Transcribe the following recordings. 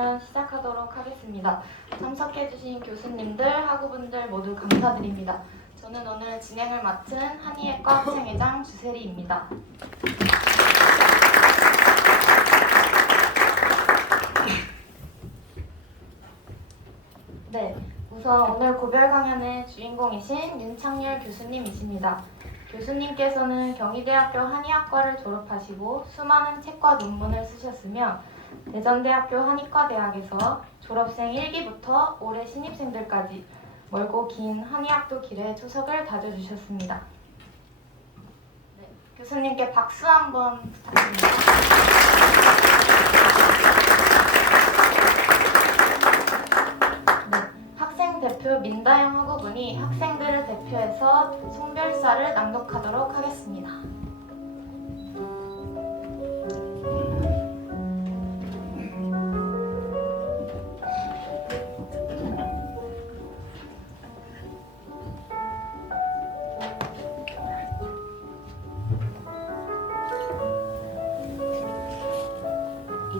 시작하도록 하겠습니다. 참석해주신 교수님들, 학우분들 모두 감사드립니다. 저는 오늘 진행을 맡은 한의예과 학생회장 주세리입니다. 네, 우선 오늘 고별 강연의 주인공이신 윤창열 교수님이십니다. 교수님께서는 경희대학교 한의학과를 졸업하시고 수많은 책과 논문을 쓰셨으며 대전대학교 한의과대학에서 졸업생 1기부터 올해 신입생들까지 멀고 긴 한의학도 길에 초석을 다져주셨습니다. 네, 교수님께 박수 한번 부탁드립니다. 네, 학생 대표 민다영 학우분이 학생들을 대표해서 송별사를 낭독하도록 하겠습니다.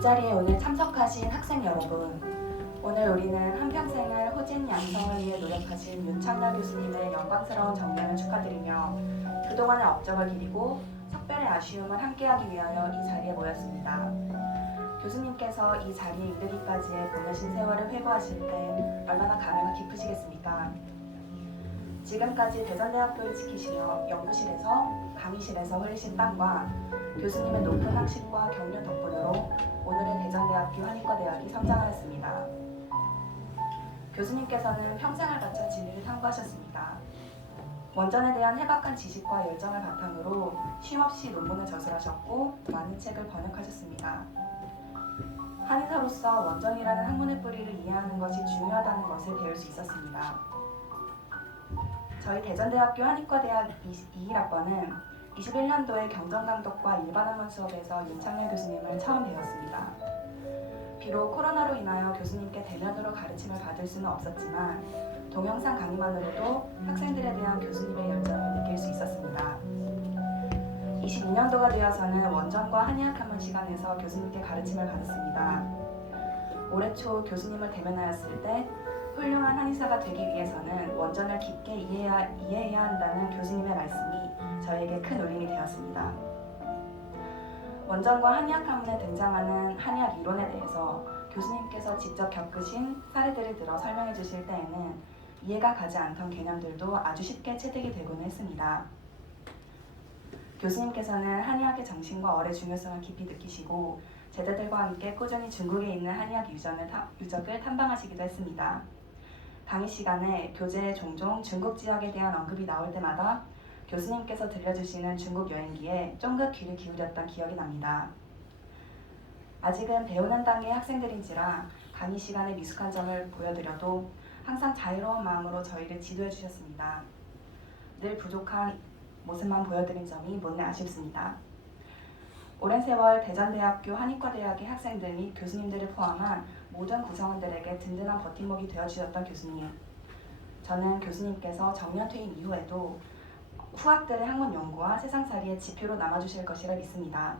이 자리에 오늘 참석하신 학생 여러분, 오늘 우리는 한평생을 호진 양성을 위해 노력하신 윤창열 교수님의 영광스러운 정년을 축하드리며 그동안의 업적을 기리고 석별의 아쉬움을 함께하기 위하여 이 자리에 모였습니다. 교수님께서 이 자리에 이르기까지의 보내신 세월을 회고하실 때 얼마나 감회가 깊으시겠습니까? 지금까지 대전대학교를 지키시며 연구실에서 강의실에서 흘리신 땀과 교수님의 높은 학식과 격려 덕분으로 오늘의 대전대학교 한의과대학이 성장하였습니다. 교수님께서는 평생을 바쳐 진리를 탐구하셨습니다. 원전에 대한 해박한 지식과 열정을 바탕으로 쉼없이 논문을 저술하셨고 많은 책을 번역하셨습니다. 한의사로서 원전이라는 학문의 뿌리를 이해하는 것이 중요하다는 것을 배울 수 있었습니다. 저희 대전대학교 한의과대학 21학번은 21년도에 경전강독과 일반학문 수업에서 윤창열 교수님을 처음 뵈었습니다. 비록 코로나로 인하여 교수님께 대면으로 가르침을 받을 수는 없었지만 동영상 강의만으로도 학생들에 대한 교수님의 열정을 느낄 수 있었습니다. 22년도가 되어서는 원전과 한의학 학문 시간에서 교수님께 가르침을 받았습니다. 올해 초 교수님을 대면하였을 때 훌륭한 한의사가 되기 위해서는 원전을 깊게 이해해야 한다는 교수님의 말씀이 저에게 큰 울림이 되었습니다. 원전과 한의학 학문에 등장하는 한의학 이론에 대해서 교수님께서 직접 겪으신 사례들을 들어 설명해 주실 때에는 이해가 가지 않던 개념들도 아주 쉽게 체득이 되곤 했습니다. 교수님께서는 한의학의 정신과 어뢰 중요성을 깊이 느끼시고 제자들과 함께 꾸준히 중국에 있는 한의학 유적을 탐방하시기도 했습니다. 강의 시간에 교재에 종종 중국 지역에 대한 언급이 나올 때마다 교수님께서 들려주시는 중국 여행기에 쫑긋 귀를 기울였던 기억이 납니다. 아직은 배우는 단계의 학생들인지라 강의 시간에 미숙한 점을 보여드려도 항상 자유로운 마음으로 저희를 지도해 주셨습니다. 늘 부족한 모습만 보여드린 점이 못내 아쉽습니다. 오랜 세월 대전대학교 한의과대학의 학생들 및 교수님들을 포함한 모든 구성원들에게 든든한 버팀목이 되어주셨던 교수님. 저는 교수님께서 정년 퇴임 이후에도 후학들의 학문 연구와 세상살이의 지표로 남아주실 것이라 믿습니다.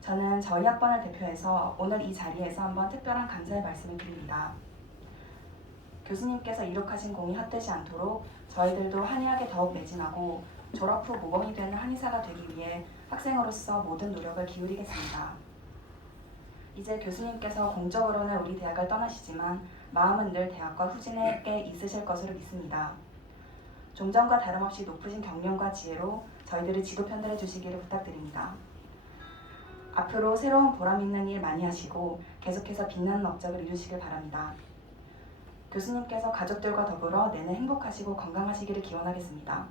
저는 저희 학번을 대표해서 오늘 이 자리에서 한번 특별한 감사의 말씀을 드립니다. 교수님께서 이룩하신 공이 헛되지 않도록 저희들도 한의학에 더욱 매진하고 졸업 후 모범이 되는 한의사가 되기 위해 학생으로서 모든 노력을 기울이겠습니다. 이제 교수님께서 공적으로는 우리 대학을 떠나시지만 마음은 늘 대학과 후진에게 있으실 것으로 믿습니다. 종전과 다름없이 높으신 경륜과 지혜로 저희들을 지도 편들해 주시기를 부탁드립니다. 앞으로 새로운 보람 있는 일 많이 하시고 계속해서 빛나는 업적을 이루시길 바랍니다. 교수님께서 가족들과 더불어 내내 행복하시고 건강하시기를 기원하겠습니다.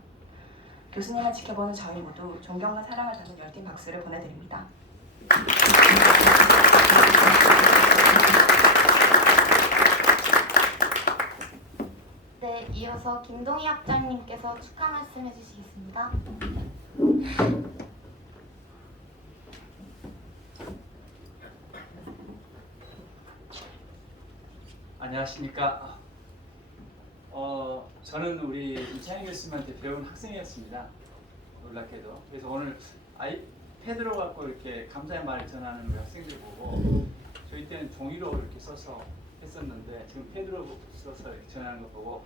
교수님을 지켜보는 저희 모두 존경과 사랑을 담은 열띤 박수를 보내드립니다. 네, 이어서 김동희 학장님께서 축하 말씀 해주시겠습니다. 안녕하십니까. 저는 우리 이창희 교수님한테 배운 학생이었습니다. 놀랍게도. 그래서 오늘 아이패드로 갖고 이렇게 감사의 말을 전하는 우리 학생들 보고 저희 때는 종이로 이렇게 써서 했었는데 지금 패드로 써서 이렇게 전하는 거 보고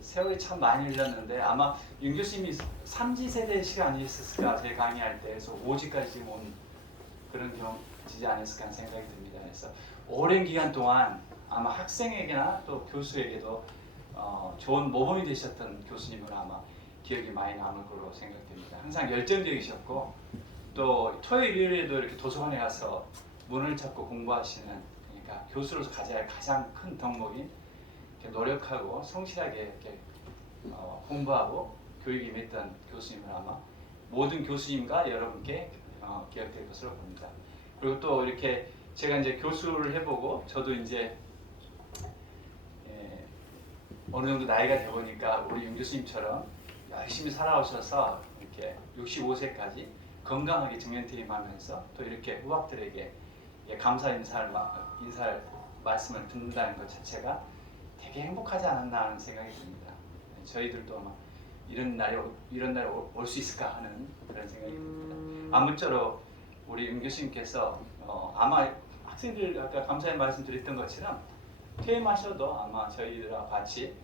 세월이 참 많이 흘렀는데 아마 윤 교수님이 3지 세대 시간이 있었을까 제 강의할 때. 그래서 5지까지 지금 온 그런 경지지 않았을까 하는 생각이 듭니다. 그래서 오랜 기간 동안 아마 학생에게나 또 교수에게도 좋은 모범이 되셨던 교수님으로 아마 기억이 많이 남을 거로 생각됩니다. 항상 열정적이셨고 또 토요일 일요일에도 이렇게 도서관에 가서 문을 찾고 공부하시는, 그러니까 교수로서 가장 큰 덕목인 이렇게 노력하고 성실하게 이렇게 공부하고 교육에 임했던 교수님을 아마 모든 교수님과 여러분께 기억될 것으로 봅니다. 그리고 또 이렇게 제가 이제 교수를 해보고 저도 이제 어느 정도 나이가 돼 보니까 우리 윤 교수님처럼 열심히 살아오셔서 이렇게 65세까지 건강하게 정년퇴임하면서 또 이렇게 후학들에게 감사 인사를 말씀을 듣는다는 것 자체가 되게 행복하지 않았나 하는 생각이 듭니다. 저희들도 아마 이런 날이 올 수 있을까 하는 그런 생각이 듭니다. 아무쪼록 우리 윤 교수님께서 아마 학생들 아까 감사의 말씀 드렸던 것처럼 퇴임하셔도 아마 저희들과 같이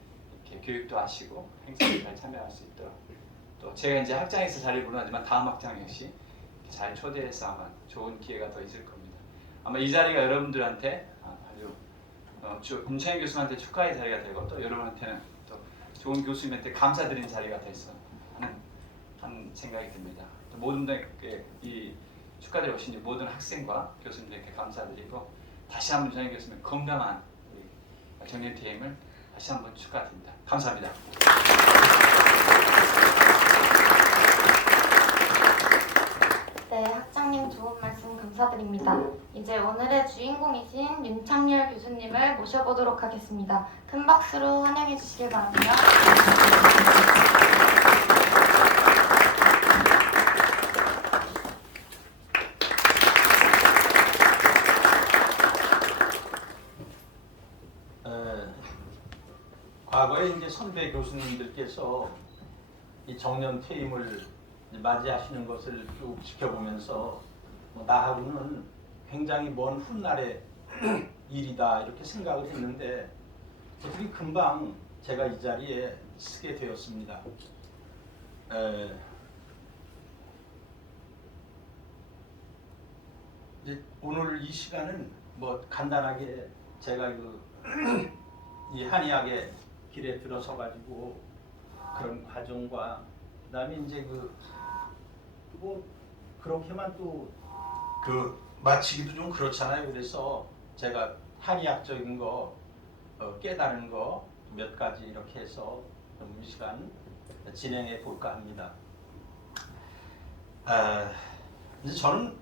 이렇게 교육도 하시고 행사에 잘 참여할 수 있도록, 또 제가 이제 학장에서 자리를 물어나지만 다음 학장 역시 잘 초대해서 아마 좋은 기회가 더 있을 겁니다. 아마 이 자리가 여러분들한테 아주 김창희 교수한테 축하의 자리가 되고 또 여러분한테는 또 좋은 교수님한테 감사드리는 자리가 됐어 하는 생각이 듭니다. 또 모든 이 축하드려 오신 모든 학생과 교수님들께 감사드리고 다시 한번 정희 교수님 건강한 정년퇴임을 다시 한번 축하드립니다. 감사합니다. 네, 학장님 좋은 말씀 감사드립니다. 이제 오늘의 주인공이신 윤창열 교수님을 모셔보도록 하겠습니다. 큰 박수로 환영해 주시길 바랍니다. 과거에 이제 선배 교수님들께서 이 정년 퇴임을 맞이하시는 것을 쭉 지켜보면서 나하고는 굉장히 먼 훗날의 일이다 이렇게 생각을 했는데 어떻게 금방 제가 이 자리에 서게 되었습니다. 이제 오늘 이 시간은 간단하게 제가 이 한의학의 길에 들어서 가지고 그런 과정과 그다음에 이제 그렇게만 또 마치기도 좀 그렇잖아요. 그래서 제가 한의학적인 거 깨달은 거 몇 가지 이렇게 해서 이 시간 진행해 볼까 합니다. 이제 저는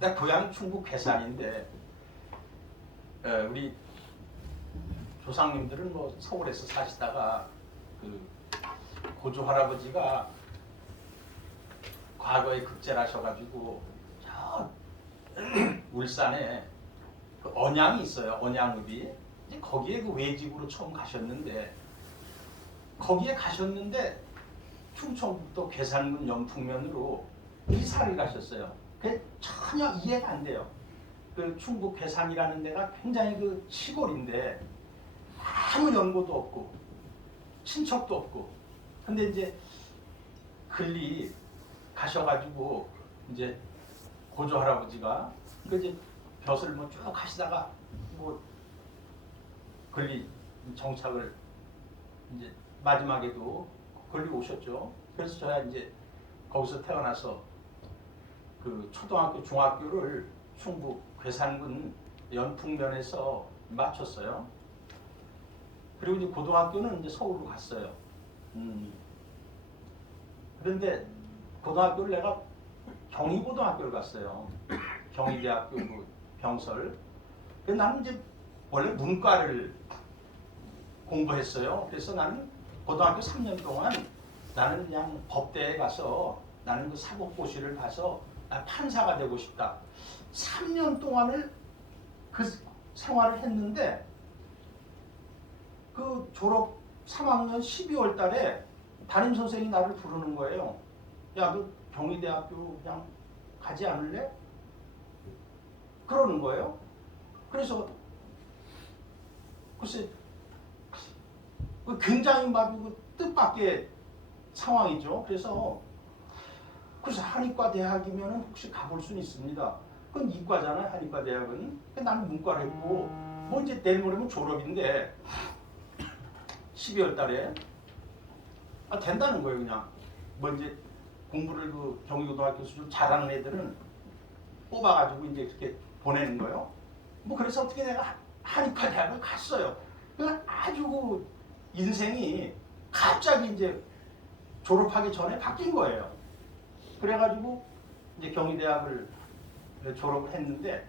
내 고향 충북 괴산인데 우리 조상님들은 서울에서 사시다가 고조 할아버지가 과거에 급제하셔가지고 저 울산에 언양이 있어요. 언양읍이. 이제 거기에 외직으로 처음 가셨는데 충청북도 괴산군 연풍면으로 이사를 가셨어요. 그게 전혀 이해가 안 돼요. 충북 괴산이라는 데가 굉장히 시골인데 아무 연고도 없고 친척도 없고, 근데 이제 글리 가셔가지고 이제 고조 할아버지가 이제 벼슬 쭉 하시다가 글리 정착을 이제 마지막에도 글리 오셨죠. 그래서 저야 이제 거기서 태어나서 초등학교 중학교를 충북 괴산군 연풍면에서 마쳤어요. 그리고 이제 고등학교는 이제 서울로 갔어요. 그런데 고등학교를 내가 경희고등학교를 갔어요. 경희대학교 병설. 그래서 나는 이제 원래 문과를 공부했어요. 그래서 나는 고등학교 3년 동안 나는 그냥 법대에 가서 나는 사법고시를 봐서 판사가 되고 싶다. 3년 동안을 생활을 했는데 졸업 3학년 12월 달에 담임 선생님이 나를 부르는 거예요. 야, 너 경희대학교 그냥 가지 않을래? 그러는 거예요. 그래서 글쎄 굉장히 막 뜻밖의 상황이죠. 그래서 한의과 대학이면 혹시 가볼 수는 있습니다. 그건 이과잖아요. 한의과 대학은. 나는 문과를 했고 뭐 이제 내일 모레면 졸업인데 12월 달에 된다는 거예요. 그냥 뭐 이제 공부를 경기고등학교 수준 잘하는 애들은 뽑아가지고 이제 이렇게 보내는 거예요. 뭐 그래서 어떻게 내가 한의과 대학을 갔어요. 그 아주 인생이 갑자기 이제 졸업하기 전에 바뀐 거예요. 그래가지고 이제 경희대학을 졸업을 했는데,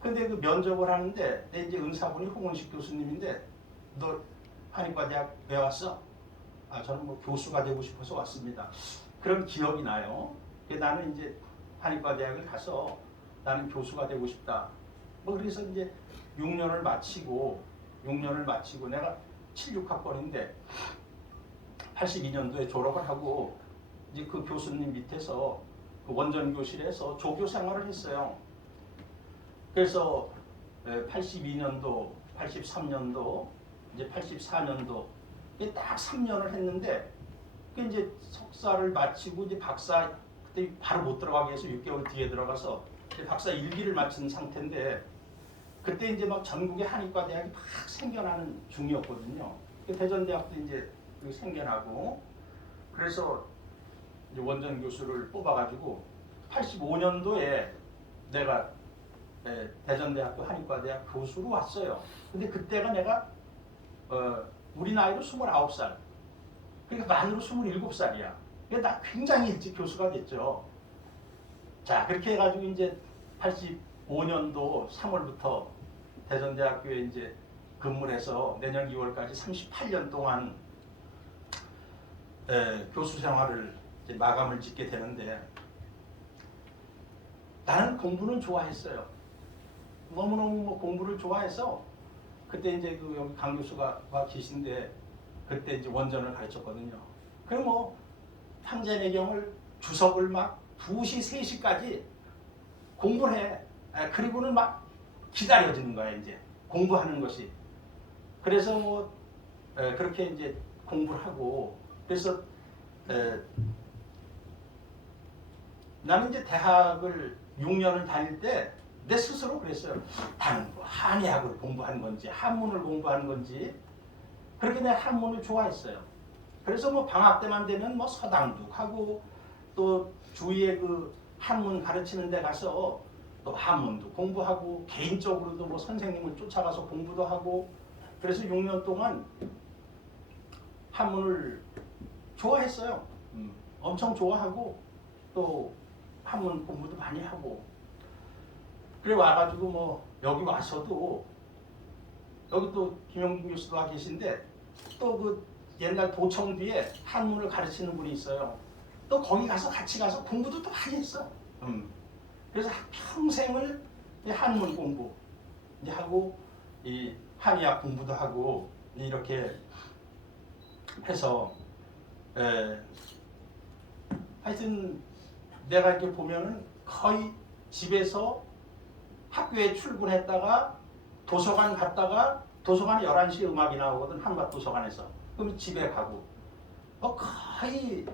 근데 그 면접을 하는데 내 이제 은사분이 홍원식 교수님인데, 너 한의과 대학 왜 왔어? 저는 뭐 교수가 되고 싶어서 왔습니다. 그런 기억이 나요. 나는 이제 한의과 대학을 가서 나는 교수가 되고 싶다. 뭐 그래서 이제 6년을 마치고 내가 76학번인데 82년도에 졸업을 하고 이제 그 교수님 밑에서 그 원전 교실에서 조교 생활을 했어요. 그래서 82년도, 83년도, 이제 84년도 딱 3년을 했는데 그 이제 석사를 마치고 이제 박사 그때 바로 못 들어가게 해서 6개월 뒤에 들어가서 이제 박사 1기를 마친 상태인데 그때 이제 막 전국에 한의과 대학이 막 생겨나는 중이었거든요. 대전대학도 이제 생겨나고 그래서 이제 원전 교수를 뽑아가지고 85년도에 내가 대전대학교 한의과대학 교수로 왔어요. 근데 그때가 내가 우리 나이로 29살, 그러니까 만으로 27살이야. 그러니까 나 굉장히 일찍 교수가 됐죠. 자, 그렇게 해가지고 이제 85년도 3월부터 대전대학교에 이제 근무를 해서 내년 2월까지 38년 동안 교수 생활을 이제 마감을 짓게 되는데 나는 공부는 좋아했어요. 너무너무 공부를 좋아해서 그때 이제 여기 강 교수가 와 계신데 그때 이제 원전을 가르쳤거든요. 그럼 뭐 황제내경을 주석을 막 2시, 3시까지 공부를 해. 그리고는 막 기다려지는 거야, 이제 공부하는 것이. 그래서 뭐 그렇게 이제 공부를 하고 그래서 나는 이제 대학을 6년을 다닐 때 내 스스로 그랬어요. 나는 뭐 한의학을 공부하는 건지 한문을 공부하는 건지 그렇게 내가 한문을 좋아했어요. 그래서 뭐 방학 때만 되면 뭐 서당독하고 또 주위에 그 한문 가르치는 데 가서 또 한문도 공부하고 개인적으로도 뭐 선생님을 쫓아가서 공부도 하고 그래서 6년 동안 한문을 좋아했어요. 엄청 좋아하고 또 한문 공부도 많이 하고 그래 와가지고 뭐 여기 와서도 여기 또 김영준 교수도 와 계신데 또 그 옛날 도청 뒤에 한문을 가르치는 분이 있어요. 또 거기 가서 같이 가서 공부도 또 많이 했어. 그래서 평생을 이 한문 공부 이제 하고 이 한의학 공부도 하고 이렇게 해서 하여튼 내가 이렇게 보면은 거의 집에서 학교에 출근했다가 도서관 갔다가 도서관에 11시에 음악이 나오거든. 한밭도서관에서. 그럼 집에 가고 거의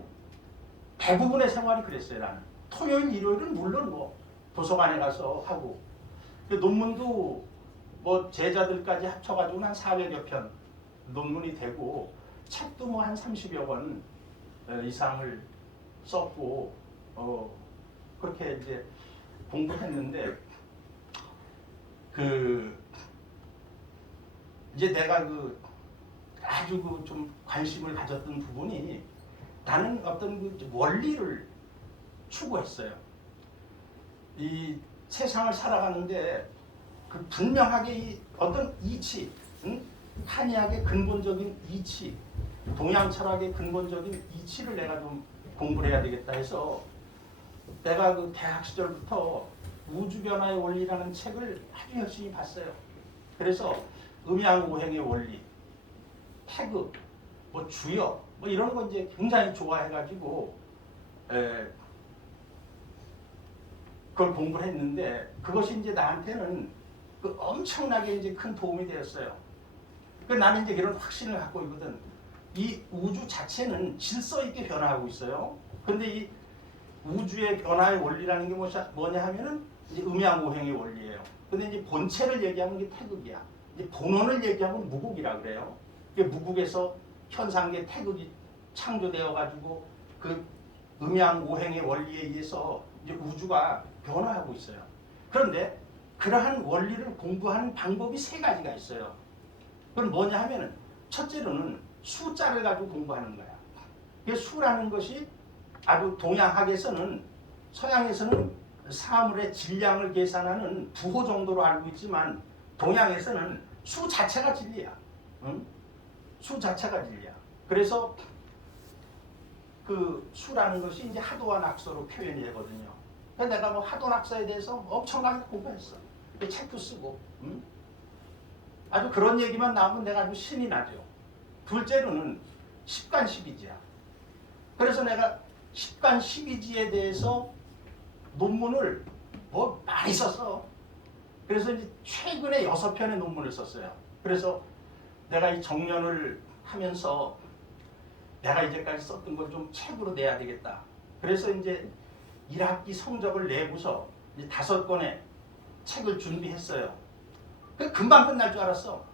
대부분의 생활이 그랬어요. 나는 토요일 일요일은 물론 뭐 도서관에 가서 하고 논문도 뭐 제자들까지 합쳐가지고 한 400여 편 논문이 되고 책도 뭐 한 30여 권 이상을 썼고 그렇게 이제 공부했는데 이제 내가 아주 좀 관심을 가졌던 부분이 나는 어떤 원리를 추구했어요. 이 세상을 살아가는데 분명하게 어떤 이치, 한의학의 근본적인 이치, 동양 철학의 근본적인 이치를 내가 좀 공부를 해야 되겠다 해서 내가 대학 시절부터 우주변화의 원리라는 책을 아주 열심히 봤어요. 그래서 음양오행의 원리, 태극, 뭐 주역, 뭐 이런 거 이제 굉장히 좋아해가지고 그걸 공부를 했는데 그것이 이제 나한테는 그 엄청나게 이제 큰 도움이 되었어요. 그 나는 이제 이런 확신을 갖고 있거든. 이 우주 자체는 질서 있게 변화하고 있어요. 근데 이 우주의 변화의 원리라는 게 뭐냐 하면은 이제 음양오행의 원리예요. 근데 이제 본체를 얘기하면 이게 태극이야. 이제 본원을 얘기하면 무국이라 그래요. 그 무국에서 현상계 태극이 창조되어 가지고 그 음양오행의 원리에 의해서 이제 우주가 변화하고 있어요. 그런데 그러한 원리를 공부하는 방법이 세 가지가 있어요. 그건 뭐냐 하면은 첫째로는 숫자를 가지고 공부하는 거야. 그 수라는 것이 아주 동양학에서는 서양에서는 사물의 질량을 계산하는 부호 정도로 알고 있지만 동양에서는 수 자체가 진리야. 응? 수 자체가 진리야. 그래서 그 수라는 것이 이제 하도와 낙서로 표현이 되거든요. 그러니까 내가 뭐 하도 낙서에 대해서 엄청나게 공부했어. 책도 쓰고. 응? 아주 그런 얘기만 나오면 내가 아주 신이 나죠. 둘째로는 십간십이지야. 그래서 내가 십간십이지에 대해서 논문을 뭐 많이 썼어. 그래서 이제 최근에 6편의 논문을 썼어요. 그래서 내가 이 정년을 하면서 내가 이제까지 썼던 걸 좀 책으로 내야 되겠다. 그래서 이제 1학기 성적을 내고서 이제 5권의 책을 준비했어요. 그 금방 끝날 줄 알았어.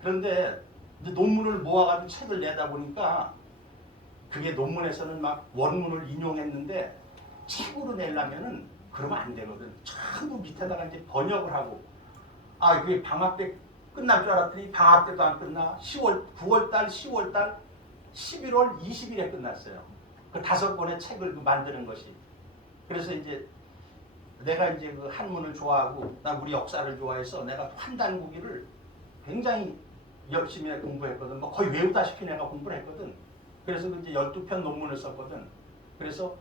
그런데 이제 논문을 모아가지고 책을 내다 보니까 그게 논문에서는 막 원문을 인용했는데 책으로 내려면은 그러면 안 되거든. 전부 밑에다가 이제 번역을 하고 그게 방학 때 끝날 줄 알았더니 방학 때도 안 끝나. 9월달, 10월달, 11월 20일에 끝났어요. 그 5권의 책을 만드는 것이. 그래서 이제 내가 이제 그 한문을 좋아하고 나 우리 역사를 좋아해서 내가 환단고기를 굉장히 열심히 공부했거든. 뭐 거의 외우다시피 내가 공부를 했거든. 그래서 이제 12편 논문을 썼거든. 그래서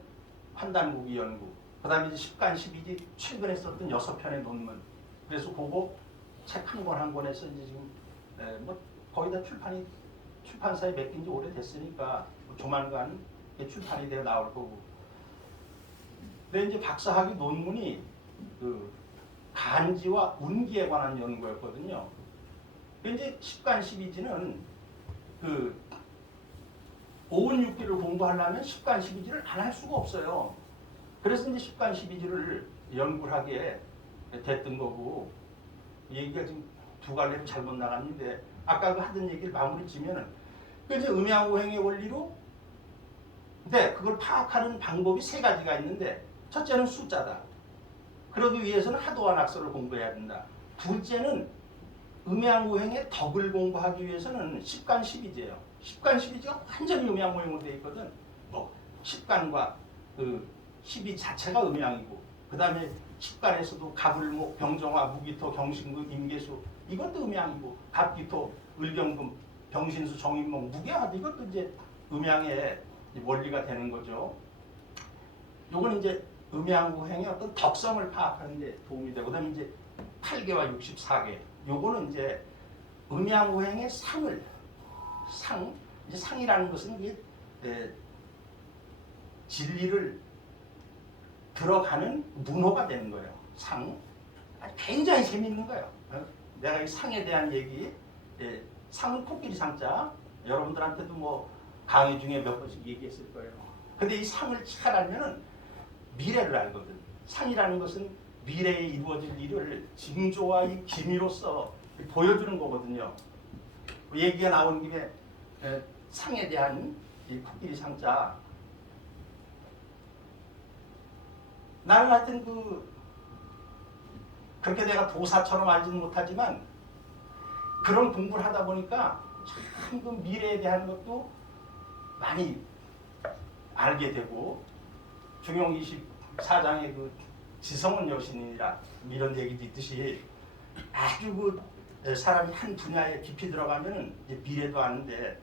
환단고기 연구. 그 다음에 이제 십간십이지 최근에 썼던 6편의 논문. 그래서 그거 책 한 권 한 권에서 이제 지금 뭐 거의 다 출판사에 맡긴 지 오래됐으니까 뭐 조만간 출판이 되어 나올 거고. 근데 이제 박사학위 논문이 그 간지와 운기에 관한 연구였거든요. 이제 십간십이지는 그 오운육기를 공부하려면 십간십이지를 안 할 수가 없어요. 그래서 이제 십간십이지를 연구를 하게 됐던 거고, 얘기가 지금 두 갈래로 잘못 나갔는데 아까 그 하던 얘기를 마무리 지면은 그 이제 음양오행의 원리로, 근데 그걸 파악하는 방법이 3가지가 있는데 첫째는 숫자다. 그러기 위해서는 하도와 낙서를 공부해야 된다. 둘째는 음양오행의 덕을 공부하기 위해서는 십간십이지예요. 십간십이지가 완전히 음양오행으로 되어 있거든. 뭐 십간과 그 십이 자체가 음양이고, 그 다음에 십간에서도 갑을목, 병정화, 무기토, 경신금, 임계수 이것도 음양이고, 갑기토, 을경금, 병신수, 정인목, 무게화 이것도 이제 음양의 원리가 되는 거죠. 요건 이제 음양오행의 어떤 덕성을 파악하는 데 도움이 되고, 그다음에 이제 8개와 64개. 요거는 이제 음양오행의 이제 상이라는 것은 이게 진리를 들어가는 문호가 되는 거예요. 상. 굉장히 재미있는 거예요. 내가 이 상에 대한 얘기, 상은 코끼리 상자. 여러분들한테도 뭐 강의 중에 몇 번씩 얘기했을 거예요. 근데 이 상을 잘 알면은 미래를 알거든. 상이라는 것은 미래에 이루어질 일을 징조와 이 기미로서 보여주는 거거든요. 얘기가 나온 김에 상에 대한 이 코끼리 상자. 나는 하여튼 그렇게 내가 도사처럼 알지는 못하지만 그런 공부를 하다 보니까 참 그 미래에 대한 것도 많이 알게 되고, 중용 24장의 그 지성은 여신이라 이런 얘기도 있듯이 아주 그 사람이 한 분야에 깊이 들어가면은 이제 미래도 아는데,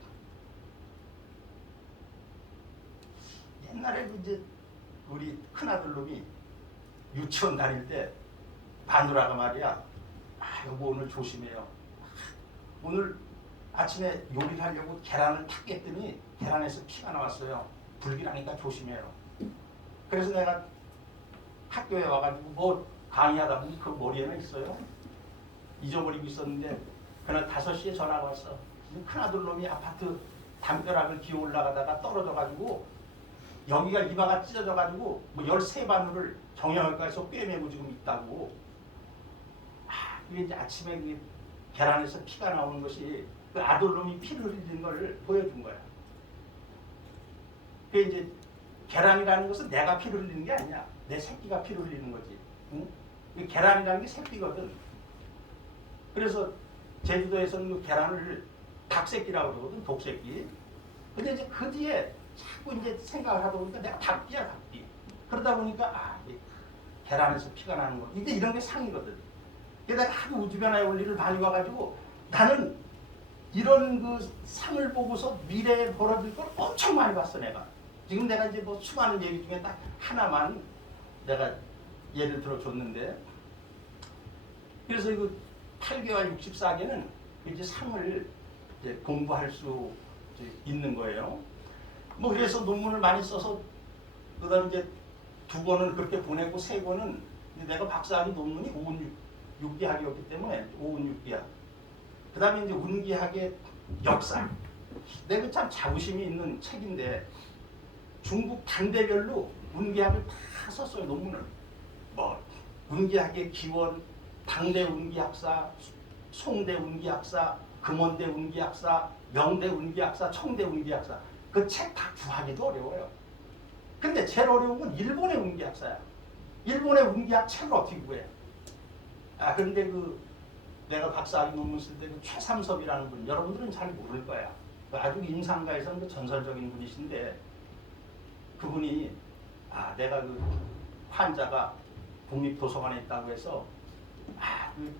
옛날에 이제 우리 큰아들 놈이 유치원 다닐 때 마누라가 말이야, 여보 오늘 조심해요. 오늘 아침에 요리를 하려고 계란을 탁 깼더니 계란에서 피가 나왔어요. 불길하니까 조심해요. 그래서 내가 학교에 와가지고 뭐 강의하다 보니 그 머리에는 있어요. 잊어버리고 있었는데 그날 5시에 전화가 왔어. 큰아들 놈이 아파트 담벼락을 기어 올라가다가 떨어져가지고 여기가 이마가 찢어져가지고 뭐 13바늘을 정형외과에서 꿰매고 지금 있다고. 그게 이제 아침에 그 계란에서 피가 나오는 것이 그 아들놈이 피를 흘리는 걸 보여준 거야. 그게 이제 계란이라는 것은 내가 피를 흘리는 게 아니야. 내 새끼가 피를 흘리는 거지. 응? 계란이라는 게 새끼거든. 그래서 제주도에서는 그 계란을 닭새끼라고 그러거든. 독새끼. 근데 이제 그 뒤에 자꾸 이제 생각을 하다 보니까 내가 닭띠야, 닭띠. 그러다 보니까 계란에서 피가 나는 거. 이제 이런 게 상이거든. 게다가 하도 우주변화의 원리를 많이 와가지고 나는 이런 그 상을 보고서 미래에 벌어질 걸 엄청 많이 봤어, 내가. 지금 내가 이제 뭐 수많은 얘기 중에 딱 하나만 내가 예를 들어 줬는데, 그래서 이거 8개와 64개는 이제 상을 이제 공부할 수 있는 거예요. 뭐 그래서 논문을 많이 써서 그다음 이제 2권은 그렇게 보내고 3권은 내가 박사학위 논문이 오은 6기학이었기 때문에 오은 6기학. 그다음에 이제 운기학의 역사. 내가 참 자부심이 있는 책인데 중국 단대별로 운기학을 다 썼어요, 논문을. 뭐 운기학의 기원, 당대 운기학사, 송대 운기학사, 금원대 운기학사, 명대 운기학사, 청대 운기학사. 그 책 다 구하기도 어려워요. 근데 제일 어려운 건 일본의 운기학사야. 일본의 운기학 책을 어떻게 구해? 그런데 그 내가 박사학위 논문 쓸 때 그 최삼섭이라는 분, 여러분들은 잘 모를 거야. 아주 임상가에서는 그 전설적인 분이신데, 그분이 내가 그 환자가 국립도서관에 있다고 해서 그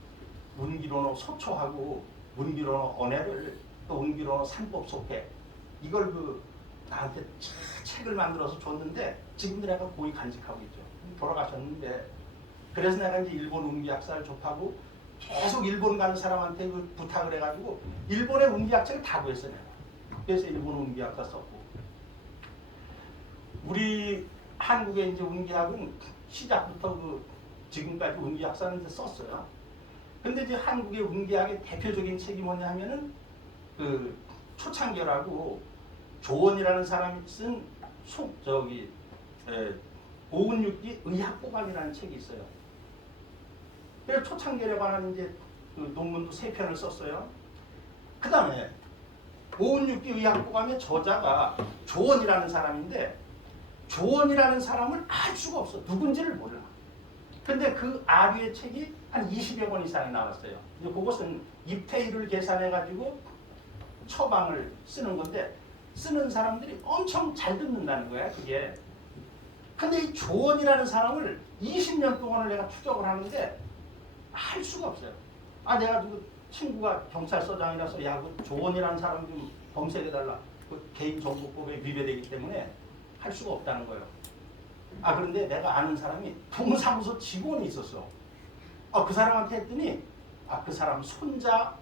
운기론어 소초하고 운기론어 언해를 또 운기론어 산법 속해 이걸 그 나한테 책을 만들어서 줬는데 지금도 내가 고이 간직하고 있죠. 돌아가셨는데, 그래서 내가 이제 일본 운기학사를 접하고 계속 일본 가는 사람한테 그 부탁을 해가지고 일본의 운기학책을 다 구했어요, 내가. 그래서 일본 운기학사 썼고, 우리 한국의 이제 운기학은 시작부터 그 지금까지 운기학사는 이제 썼어요. 근데 이제 한국의 운기학의 대표적인 책이 뭐냐 하면은 그 초창결하고 조원이라는 사람이 쓴 오은육기 의학보감이라는 책이 있어요. 그래서 초창결에 관한 이제 그 논문도 3편을 썼어요. 그 다음에 오은육기 의학보감의 저자가 조원이라는 사람인데, 조원이라는 사람을 알 수가 없어. 누군지를 몰라. 근데 그 아류의 책이 한 20여 권 이상이 나왔어요. 이제 그것은 입퇴율을 계산해가지고 처방을 쓰는 건데, 쓰는 사람들이 엄청 잘 듣는다는 거야, 그게. 근데 이 조원이라는 사람을 20년 동안을 내가 추적을 하는데 할 수가 없어요. 내가 그 친구가 경찰서장이라서 그 조원이라는 사람 좀 검색해달라. 그 개인정보법에 위배되기 때문에 할 수가 없다는 거예요. 그런데 내가 아는 사람이 동사무소 직원이 있었어. 그 사람한테 했더니 그 사람 손자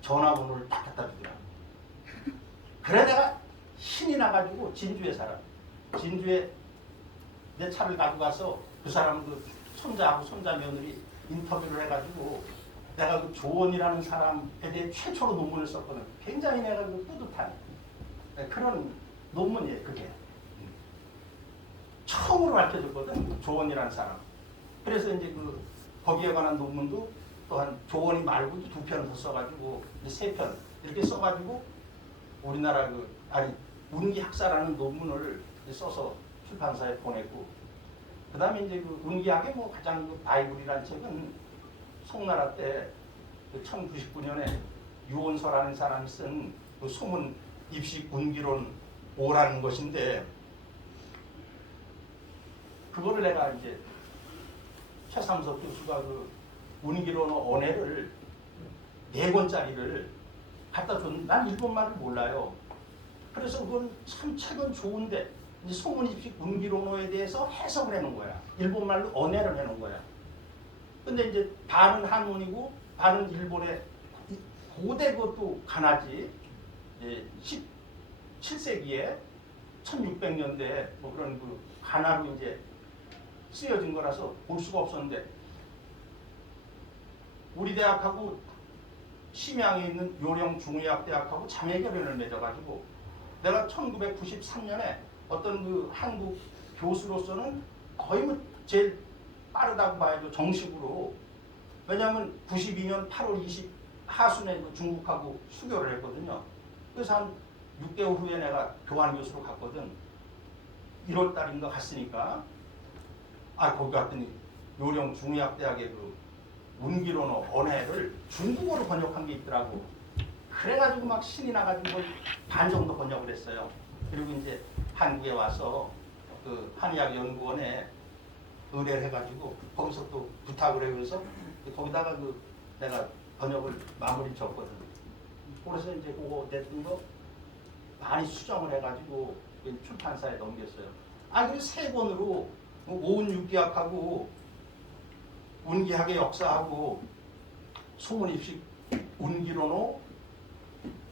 전화번호를 딱 갖다 주더라. 그래 내가 신이 나가지고 진주에 살아. 진주에 내 차를 가지고 가서 그 사람 그 손자하고 손자 며느리 인터뷰를 해가지고 내가 그 조원이라는 사람에 대해 최초로 논문을 썼거든. 굉장히 내가 그 뿌듯한 그런 논문이에요, 그게. 처음으로 밝혀졌거든, 조원이라는 사람. 그래서 이제 그 거기에 관한 논문도 또한 조원이 말고 2편 더 써가지고 이제 3편 이렇게 써가지고 우리나라 운기학사라는 논문을 써서 출판사에 보내고, 그 다음에 이제 그 운기학의 뭐 가장 그 바이블이라는 책은 송나라 때 1099년에 유원서라는 사람이 쓴 그 소문 입식 운기론 5라는 것인데, 그거를 내가 이제 최삼섭 교수가 그 운기론어 언해를 4권짜리를 갖다 줬는데 난 일본말을 몰라요. 그래서 그건 참 책은 좋은데 이제 소문입식 운기론어에 대해서 해석을 해놓은 거야. 일본말로 언해를 해놓은 거야. 근데 이제 반은 한문이고 반은 일본의 고대 그것도 가나지. 17세기에 1600년대 뭐 그런 그 가나로 이제 쓰여진 거라서 볼 수가 없었는데, 우리 대학하고 심양에 있는 요령중의학대학하고 자매결연을 맺어가지고 내가 1993년에 어떤 그 한국 교수로서는 거의 뭐 제일 빠르다고 봐야죠. 정식으로. 왜냐하면 92년 8월 20 하순에 그 중국하고 수교를 했거든요. 그래서 한 6개월 후에 내가 교환 교수로 갔거든. 1월 달인가 갔으니까 거기 갔더니 요령중의학대학의 그 운기론어 언해를 중국어로 번역한 게 있더라고. 그래가지고 막 신이 나가지고 반 정도 번역을 했어요. 그리고 이제 한국에 와서 그 한의학연구원에 의뢰를 해가지고 거기서 또 부탁을 해서 거기다가 그 내가 번역을 마무리 줬거든. 그래서 이제 그거 냈던 거 많이 수정을 해가지고 출판사에 넘겼어요. 그리고 세 권으로 오은육기학하고 운기학의 역사하고 소문입식 운기론어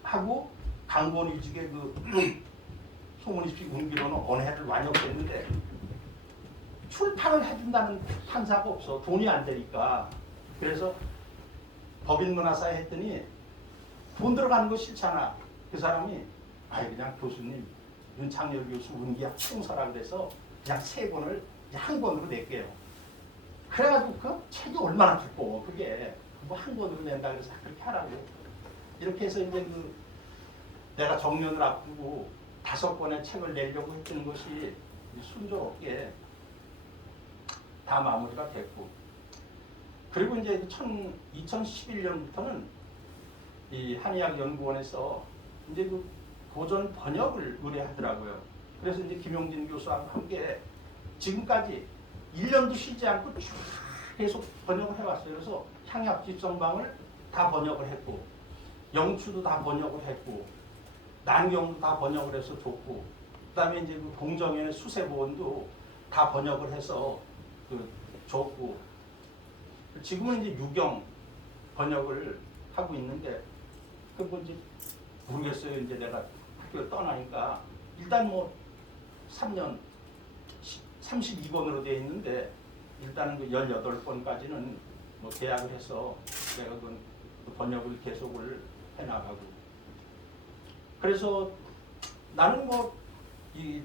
하고 강권위직의 그 소문입식 운기론어 언해를 완역했는데 출판을 해준다는 판사가 없어. 돈이 안 되니까. 그래서 법인문화사에 했더니 돈 들어가는 거 싫잖아. 그 사람이 그냥 교수님 윤창열 교수 운기학 총서라 그래서 그냥 세 권을 한 권으로 낼게요. 그래가지고 그 책이 얼마나 두꺼워. 그게 뭐 한 권으로 낸다 그래서 그렇게 하라고. 이렇게 해서 이제 그 내가 정년을 앞두고 5권의 책을 내려고 했던 것이 순조롭게 다 마무리가 됐고, 그리고 이제 2011년부터는 이 한의학연구원에서 이제 그 고전 번역을 의뢰하더라고요. 그래서 이제 김용진 교수와 함께 지금까지 1년도 쉬지 않고 쭉 계속 번역을 해왔어요. 그래서 향약집성방을 다 번역을 했고, 영추도 다 번역을 했고, 난경도 다 번역을 해서 줬고, 그다음에 이제 그 공정의 수세보원도 다 번역을 해서 그 줬고, 지금은 이제 유경 번역을 하고 있는데 그 뭐 이제 모르겠어요. 이제 내가 학교 떠나니까 일단 뭐 3년 32권으로 되어 있는데 일단은 그 18권까지는 뭐 계약을 해서 내가 그 번역을 계속을 해나가고, 그래서 나는 뭐 이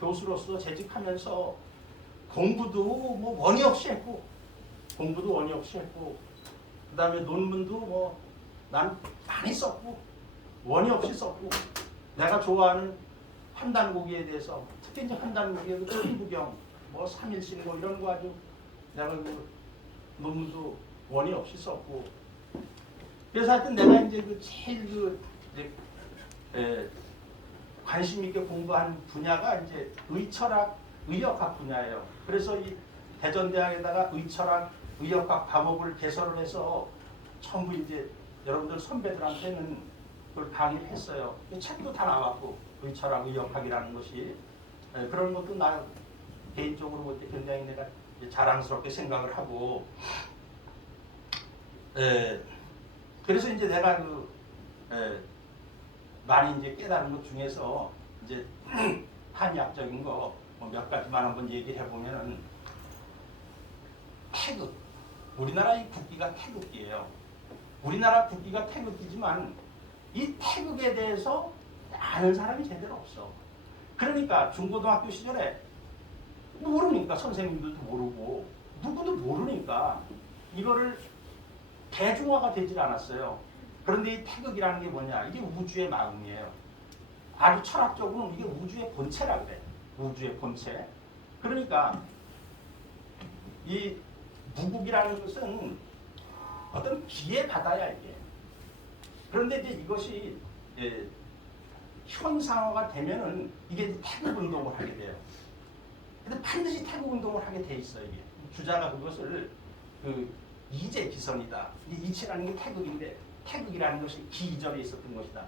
교수로서 재직하면서 공부도 뭐 원이 없이 했고, 그다음에 논문도 뭐 난 많이 썼고 원이 없이 썼고, 내가 좋아하는 한단고기에 대해서 특히 이제 한단고기의 그 천부경 뭐 삼일신고 이런 거 아주 내가 그 논문도 원이 없이 썼고, 그래서 하여튼 내가 이제 그 제일 그 이제 관심 있게 공부한 분야가 이제 의철학, 의역학 분야예요. 그래서 이 대전대학에다가 의철학, 의역학 과목을 개설을 해서 전부 이제 여러분들 선배들한테는 그걸 강의를 했어요. 책도 다 나왔고, 의철학, 의역학이라는 것이 그런 것도 나 개인적으로 굉장히 내가 자랑스럽게 생각을 하고, 그래서 이제 내가 그 많이 이제 깨달은 것 중에서 이제 한의학적인 거 몇 가지만 한번 얘기를 해보면은, 태극. 우리나라 이 국기가 태극기예요. 우리나라 국기가 태극기지만 이 태극에 대해서 아는 사람이 제대로 없어. 그러니까 중고등학교 시절에 모르니까, 선생님들도 모르고 누구도 모르니까 이거를 대중화가 되질 않았어요. 그런데 이 태극이라는 게 뭐냐? 이게 우주의 마음이에요. 아주 철학적으로는 이게 우주의 본체라 그래. 우주의 본체. 그러니까 이 무국이라는 것은 어떤 기회 바다야 이게. 그런데 이제 이것이 현상화가 되면은 이게 태극 운동을 하게 돼요. 근데 반드시 태극 운동을 하게 돼 있어 이게. 주자가 그것을 그 이제 기선이다. 이 이치라는 게 태극인데, 태극이라는 것이 기 이전에 있었던 것이다.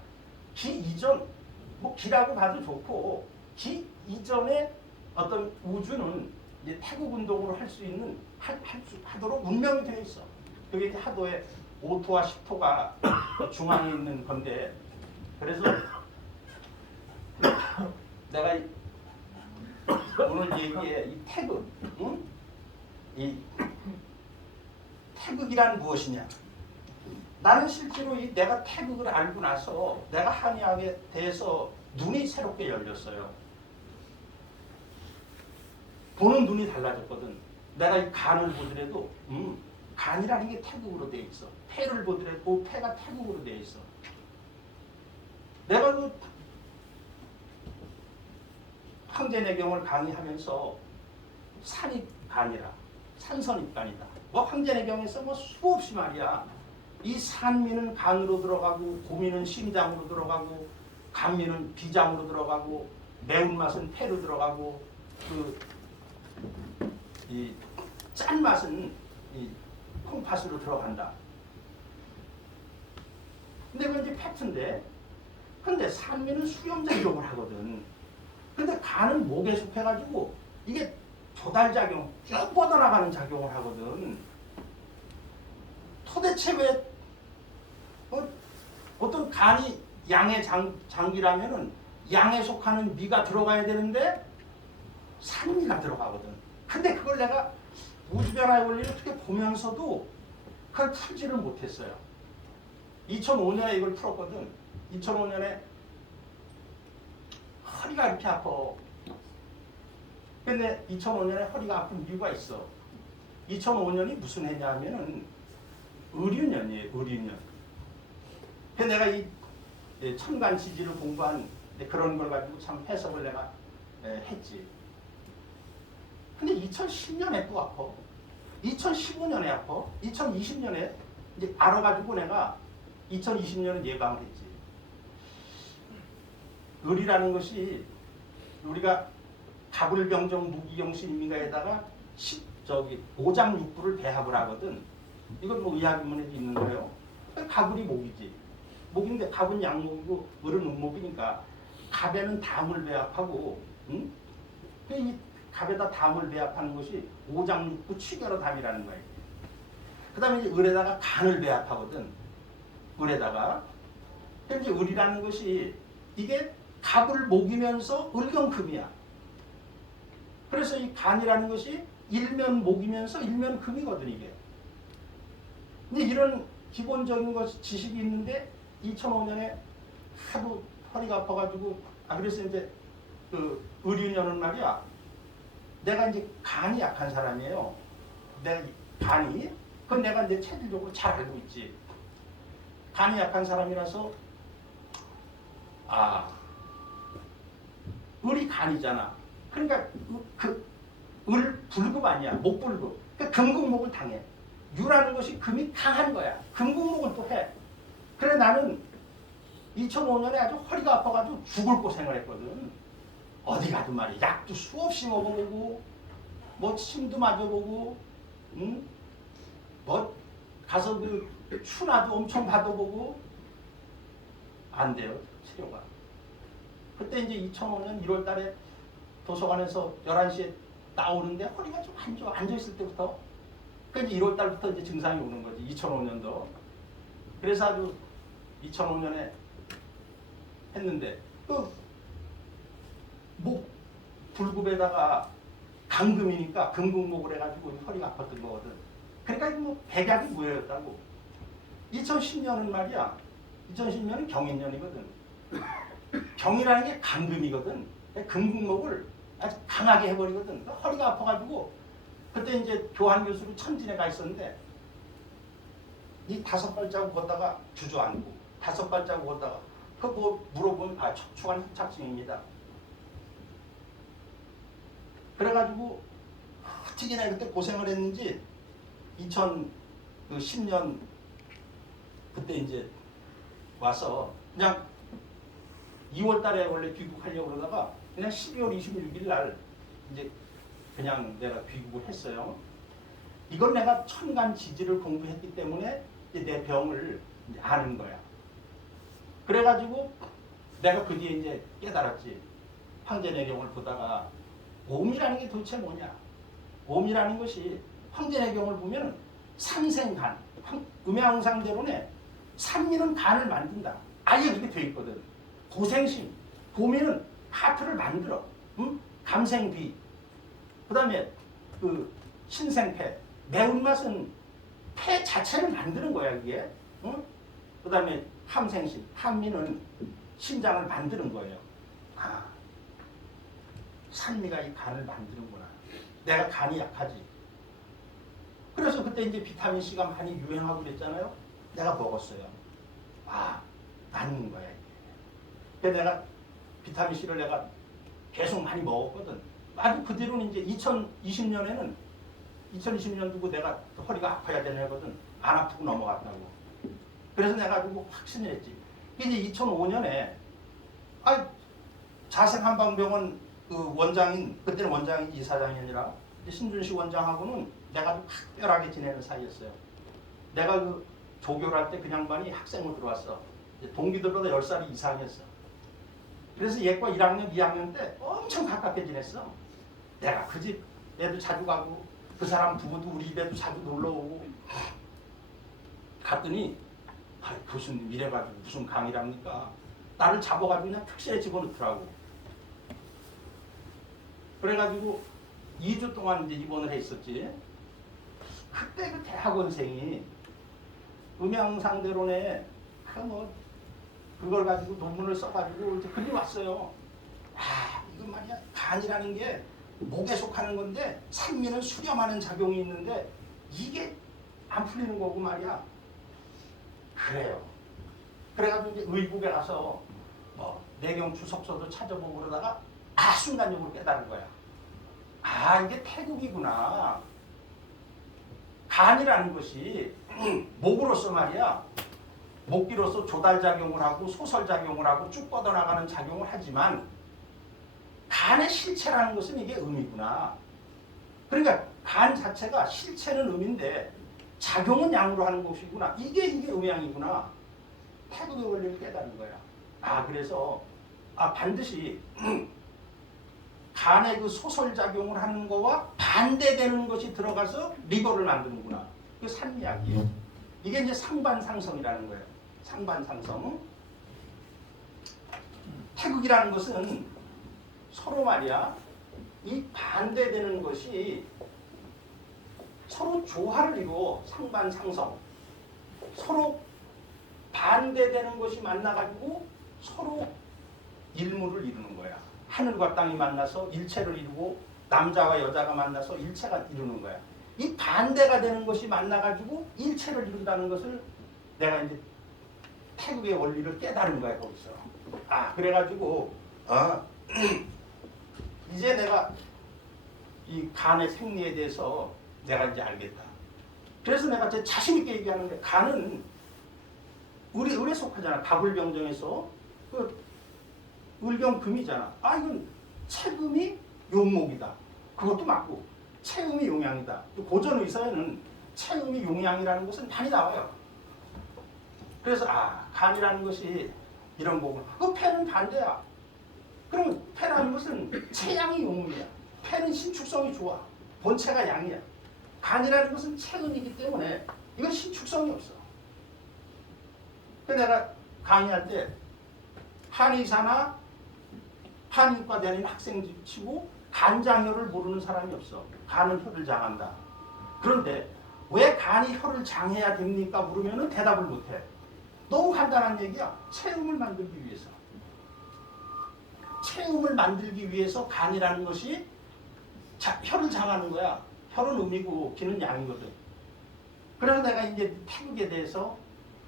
기 이전, 뭐 기라고 봐도 좋고, 기 이전에 어떤 우주는 이제 태극 운동으로 할 수 있는 하도록 운명이 되어 있어. 그게 이제 하도의 5토와 10토가 중앙에 있는 건데, 그래서 내가 오늘 얘기해 이 태극, 응? 이 태극이란 무엇이냐? 나는 실제로 내가 태극을 알고 나서 내가 한의학에 대해서 눈이 새롭게 열렸어요. 보는 눈이 달라졌거든. 내가 이 간을 보더라도 간이라는 게 태극으로 돼 있어. 폐를 보더라도 폐가 태극으로 돼 있어. 내가 그 황제내경을 강의하면서 산이 간이라 산선이 간이다. 뭐 황제내경에서 뭐 수없이 말이야. 이 산미는 간으로 들어가고 고미는 심장으로 들어가고 감미는 비장으로 들어가고 매운맛은 폐로 들어가고 이 짠맛은 이 콩팥으로 들어간다. 근데 그건 이제 팩트인데 근데 산미는 수용작용을 하거든. 근데 간은 목에 속해가지고 이게 조달작용, 쭉 뻗어나가는 작용을 하거든. 도대체 왜 어떤 간이 양의 장기라면은 양에 속하는 미가 들어가야 되는데 산미가 들어가거든. 근데 그걸 내가 우주변화의 원리를 어떻게 보면서도 그걸 풀지를 못했어요. 2005년에 이걸 풀었거든. 2005년에 허리가 이렇게 아파. 근데 2005년에 허리가 아픈 이유가 있어. 2005년이 무슨 해냐면은 의륜년이에요. 의륜년. 그래서 내가 이 천간 지지를 공부한 그런 걸 가지고 참 해석을 내가 했지. 근데 2010년에 또 아파. 2015년에 아파. 2020년에 이제 알아가지고 내가 2020년에 예방을 했지. 의리라는 것이 우리가 가불병정 무기경신인가에다가 오장육부를 배합을 하거든. 이건 뭐 의학문에도 있는 거예요. 가불이 목이지. 목인데 갑은 양목이고 을은 음목이니까 갑에는 담을 배합하고 응? 이 갑에다 담을 배합하는 것이 오장육부 취결어 담이라는 거예요. 그 다음에 이제 을에다가 간을 배합하거든. 을에다가. 이제 을이라는 것이 이게 갑을 목이면서 을경금이야. 그래서 이 간이라는 것이 일면 목이면서 일면 금이거든 이게. 근데 이런 기본적인 지식이 있는데 2005년에 하도 허리가 아파가지고 그래서 이제 그 의륜년은 말이야. 내가 이제 간이 약한 사람이에요. 내가 간이 그건 내가 이제 체질적으로 잘 알고 있지. 간이 약한 사람이라서 을이 간이잖아. 그러니까 을 불급 아니야. 목불급. 그러니까 금국목을 당해. 유라는 것이 금이 강한 거야. 금국목을 또 해. 그래 나는 2005년에 아주 허리가 아파가지고 죽을 고생을 했거든. 어디 가도 말이야. 약도 수없이 먹어보고 뭐 침도 맞아보고 뭐 가서 그 추나도 엄청 받아보고 안 돼요. 치료가. 그때 이제 2005년 1월 달에 도서관에서 11시에 나오는데 허리가 좀 안 좋아. 앉아있을 때부터. 그러니까 이제 1월 달부터 이제 증상이 오는 거지. 2005년도. 그래서 아주 2005년에 했는데 목 불급에다가 강금이니까 금국목을 해가지고 허리가 아팠던 거거든. 그러니까 뭐 백약이 무효였다고. 2010년은 말이야. 2010년은 경인년이거든. 경이라는 게 강금이거든. 금국목을 아주 강하게 해버리거든. 허리가 아파가지고 그때 이제 교환 교수로 천진에 가 있었는데 이 5발자국 걷다가 주저앉고 5발자국 걷다가 그 뭐 물어보면 척추관 협착증입니다. 그래가지고 어떻게 내가 그때 고생을 했는지 2010년 그때 이제 와서 그냥 2월 달에 원래 귀국하려고 그러다가 그냥 12월 26일 날 이제 그냥 내가 귀국을 했어요. 이건 내가 천간 지지를 공부했기 때문에 이제 내 병을 이제 아는 거야. 그래가지고 내가 그 뒤에 이제 깨달았지. 황제내경을 보다가 오미라는 게 도대체 뭐냐? 오미라는 것이 황제내경을 보면 산생간, 음양상대론에 산미는 간을 만든다. 아예 그렇게 돼 있거든. 고생심, 고미는 하트를 만들어. 감생비. 그 다음에 그 신생패, 매운맛은 폐 자체를 만드는 거야 이게. 응? 그다음에 함생신, 함미는 신장을 만드는 거예요. 아, 산미가 이 간을 만드는구나. 내가 간이 약하지. 그래서 그때 이제 비타민 C가 많이 유행하고 그랬잖아요. 내가 먹었어요. 아, 낫는 거야 이게. 그래서 내가 비타민 C를 내가 계속 많이 먹었거든. 아주 그 뒤로는 이제 2020년에는 2020년도고 내가 허리가 아파야 되는 애거든. 안 아프고 넘어갔다고. 그래서 내가 그거 확신을 했지. 이제 2005년에 자생한방병원 그 원장인, 그때는 원장이 이사장이 아니라 신준식 원장하고는 내가 좀 각별하게 지내는 사이였어요. 내가 그 조교를 할 때 그 양반이 학생으로 들어왔어. 동기들보다 10살이 이상이었어. 그래서 얘과 1학년, 2학년 때 엄청 가깝게 지냈어. 내가 그 집 애도 자주 가고 그 사람 부부도 우리 집에도 자주 놀러 오고 갔더니 교수님 이래가지고 무슨 강의랍니까? 나를 잡아가지고 그냥 픽실에 집어넣더라고. 그래가지고 2주 동안 이제 입원을 했었지. 그때 그 대학원생이 음양상대론에 그걸 가지고 논문을 써가지고 이제 글이 왔어요. 이건 말이야, 간이라는 게 목에 속하는 건데 산미는 수렴하는 작용이 있는데 이게 안 풀리는 거고 말이야. 그래요. 그래가지고 이제 의국에 가서 내경 주석서도 찾아보고 그러다가 순간적으로 깨달은 거야. 이게 태국이구나. 간이라는 것이 목으로서 말이야, 목기로서 조달작용을 하고 소설작용을 하고 쭉 뻗어나가는 작용을 하지만 간의 실체라는 것은 이게 음이구나. 그러니까 간 자체가 실체는 음인데 작용은 양으로 하는 것이구나. 이게 음양이구나. 태국의 원리를 깨달은 거야. 그래서 반드시 간의 그 소설작용을 하는 거와 반대되는 것이 들어가서 리버를 만드는구나. 이게 산미학이에요. 이게 이제 상반상성이라는 거예요. 상반상성. 태극이라는 것은 서로 말이야, 이 반대되는 것이 서로 조화를 이루어 상반상성. 서로 반대되는 것이 만나가지고 서로 일무를 이루는 거야. 하늘과 땅이 만나서 일체를 이루고 남자와 여자가 만나서 일체가 이루는 거야. 이 반대가 되는 것이 만나가지고 일체를 이룬다는 것을 내가 이제 태국의 원리를 깨달은 거야, 거기서. 그래가지고 이제 내가 이 간의 생리에 대해서 내가 이제 알겠다. 그래서 내가 제 자신 있게 얘기하는 게, 간은 을에 속하잖아. 갑을병정에서 그 을경금이잖아. 이건 체금이 용목이다. 그것도 맞고 체음이 용양이다. 고전 의사에는 체음이 용양이라는 것은 많이 나와요. 그래서 간이라는 것이 이런 거구나. 그 폐는 반대야. 그럼 폐라는 것은 체양이 용이야. 폐는 신축성이 좋아. 본체가 양이야. 간이라는 것은 체음이기 때문에 이건 신축성이 없어. 그래서 내가 강의할 때 한의사나 한의과 다니는 학생 치고 간장혈을 모르는 사람이 없어. 간은 혈을 장한다. 그런데 왜 간이 혈을 장해야 됩니까? 물으면 대답을 못해. 너무 간단한 얘기야. 체음을 만들기 위해서. 체음을 만들기 위해서 간이라는 것이 혈을 장하는 거야. 혈은 음이고 기는 양이거든. 그래서 내가 이제 태극에 대해서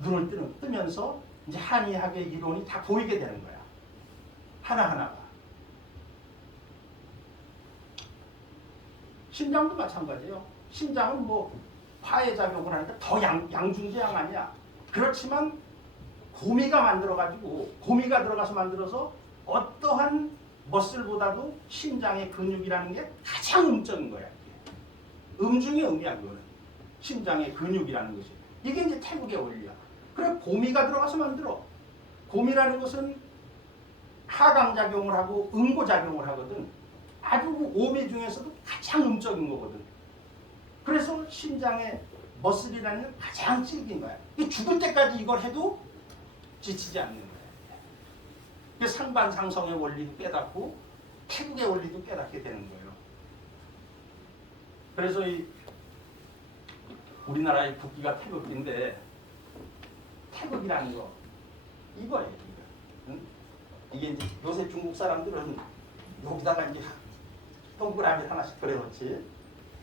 눈을 뜨면서 이제 한의학의 이론이 다 보이게 되는 거야. 하나하나가. 심장도 마찬가지예요. 심장은 화해 작용을 하니까 더 양중재양 아니야. 그렇지만 고미가 만들어가지고, 고미가 들어가서 만들어서 어떠한 머슬보다도 심장의 근육이라는 게 가장 음적인 거야. 음 중에 음이야, 그거는. 심장의 근육이라는 것이. 이게 이제 태국의 원리야. 그래, 고미가 들어가서 만들어. 고미라는 것은 하강작용을 하고 응고작용을 하거든. 아주 오미 중에서도 가장 음적인 거거든. 그래서 심장의 머슬이라는 건 가장 질긴 거야. 죽을 때까지 이걸 해도 지치지 않는 거야. 그래서 상반상성의 원리도 깨닫고 태국의 원리도 깨닫게 되는 거예요. 그래서 이 우리나라의 국기가 태극기인데 태극이라는 거 이거예요. 이거. 응? 이게 이제 요새 중국 사람들은 여기다가 이제 동그라미 하나씩 그려놓지.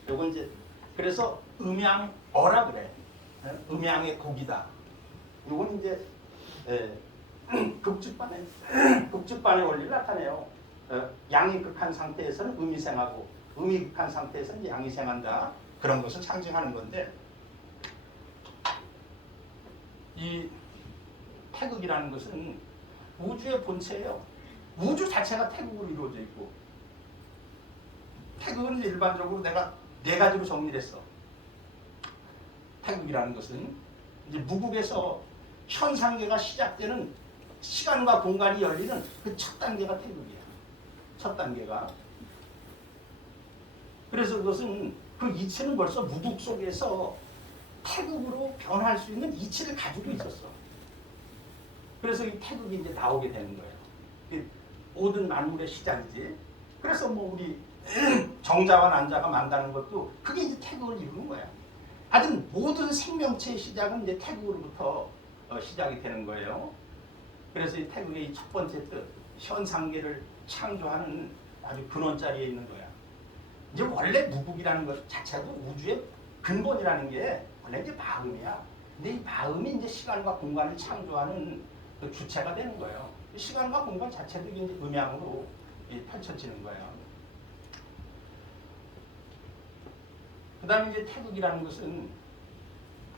요건 이제 그래서 음양어라 그래. 음양의 곡이다. 요건 이제 극축반의 원리를 나타내요. 양이 극한 상태에서는 음이 생하고 음이 극한 상태에서는 양이 생한다. 그런 것을 상징하는 건데 이 태극이라는 것은 우주의 본체예요. 우주 자체가 태극으로 이루어져 있고 태극은 일반적으로 내가 네 가지로 정리를 했어. 태극이라는 것은 이제 무국에서 현상계가 시작되는 시간과 공간이 열리는 그 첫 단계가 태극이야. 첫 단계가. 그래서 그것은 그 이치는 벌써 무국 속에서 태극으로 변할 수 있는 이치를 가지고 있었어. 그래서 이 태극이 이제 나오게 되는 거예요. 모든 만물의 시작이지. 그래서 뭐 우리 정자와 난자가 만다는 것도 그게 이제 태극을 이루는 거야. 하여튼 모든 생명체의 시작은 이제 태극으로부터 시작이 되는 거예요. 그래서 이 태극의 첫 번째 뜻, 현상계를 창조하는 아주 근원 자리에 있는 거야. 이제 원래 무국이라는 것 자체도 우주의 근본이라는 게 원래 이제 마음이야. 근데 이 마음이 이제 시간과 공간을 창조하는 그 주체가 되는 거예요. 시간과 공간 자체도 이제 음양으로 펼쳐지는 거예요. 그 다음에 이제 태극이라는 것은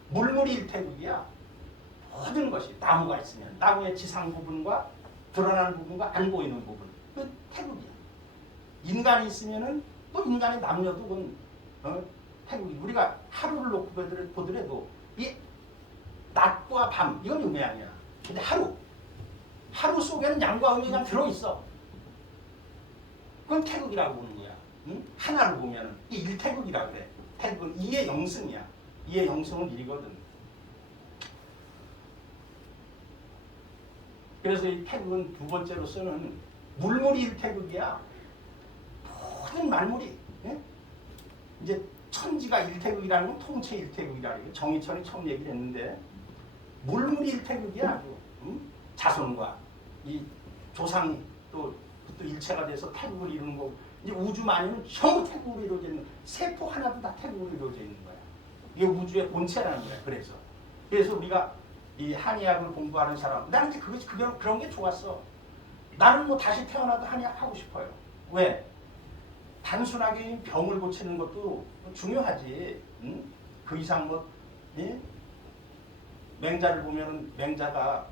물물이 일태극이야. 모든 것이 나무가 있으면 나무의 지상 부분과 드러나는 부분과 안 보이는 부분 그 태극이야. 인간이 있으면은 또 인간의 남녀도 그건 태극이. 우리가 하루를 놓고 보더라도 이 낮과 밤 이건 음양이야. 근데 하루 속에는 양과 음이 그냥 들어있어. 그건 태극이라고 보는 거야. 응? 하나를 보면은 이 일태극이라고 그래. 태극은 2의 영승이야. 2의 영승은 1이거든. 그래서 이 태극은 두 번째로서는 물물이 일태극이야. 모든 만물이 이제 천지가 일태극이라는 건 통체 일태극이라는 게 정의천이 처음 얘기를 했는데 물물이 일태극이야. 아주 자손과 이 조상이 또 일체가 돼서 태극을 이루는 거고 이제 우주 만유는 전부 태극으로 이루어져 있는 세포 하나도 다 태극으로 이루어져 있는 거야. 이게 우주의 본체라는 거야. 그래서 우리가 이 한의학을 공부하는 사람 나는 이제 그런 게 좋았어. 나는 뭐 다시 태어나도 한의학 하고 싶어요. 왜? 단순하게 병을 고치는 것도 중요하지. 응? 그 이상 뭐 맹자를 보면은 맹자가